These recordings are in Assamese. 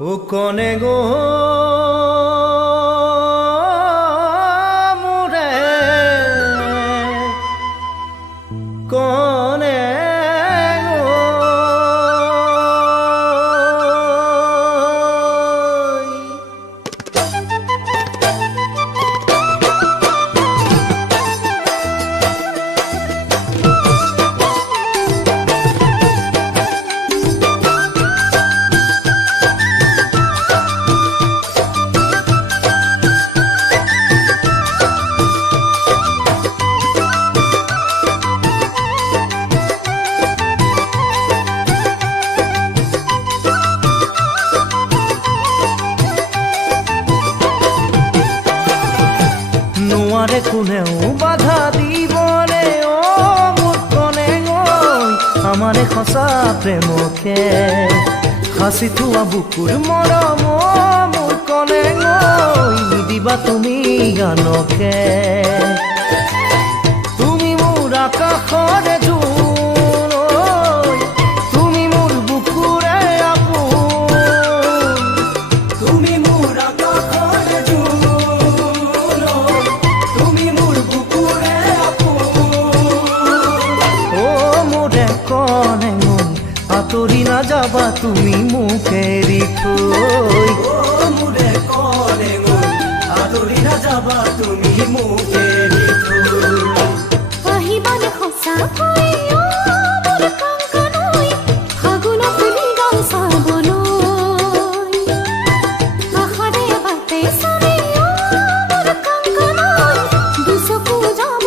ও কনে গো মোরে কনে গো নোয়ারে কোনেও বাধা দিবনে ও মোর কনে গৈ আমারে খসা প্রেমকে হাসি থোৱা বুকুৰ মৰম মোৰ কনে গৈ নিদিবা তুমি গানকে তুমি মোৰ আকাশৰে জোন তুমি মোৰ বুকুৰে আপোন তুমি মোৰ আকাশৰে জোন আতৰি না যাবা তুমি মোক এৰি থৈ মোৰে কনে গৈ আতৰি না যাবা তুমি মোক এৰি থৈ আহিবানে সঁচাকৈ মোৰ কাংকানৈ ফাগুন ফুলি গান চাবলৈ আশাৰে বাটে চাৰি মোৰ কাংকানৈ দুচকু যাব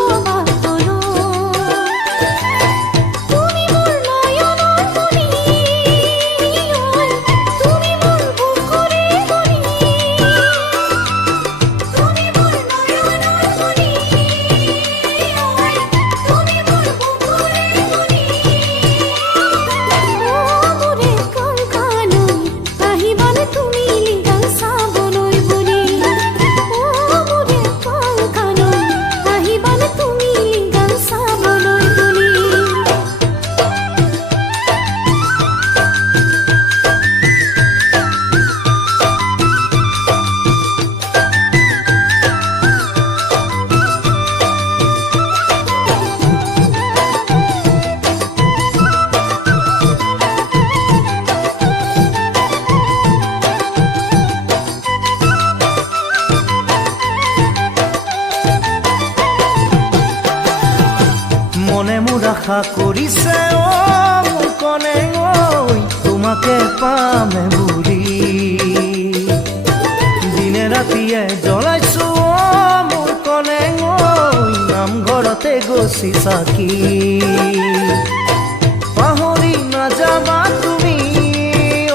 মনে মোৰ আশা কৰিছে ও মোৰ কনে গৈ তোমাকে পামে বুলি দিনে ৰাতিয়ে জ্বলাইছো ও মোৰ কনে গৈ নামঘৰতে গছি চাকি পাহৰি নাযাবা তুমি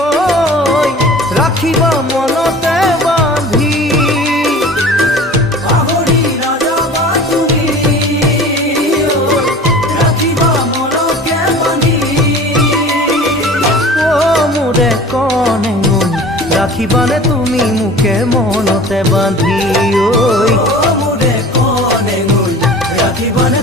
ঐ ৰাখিবা মনতে বান্ধি ৰাখিবানে তুমি মোকে মনতে বান্ধি ঐ মোৰে কনে গৈ ৰাখিবানে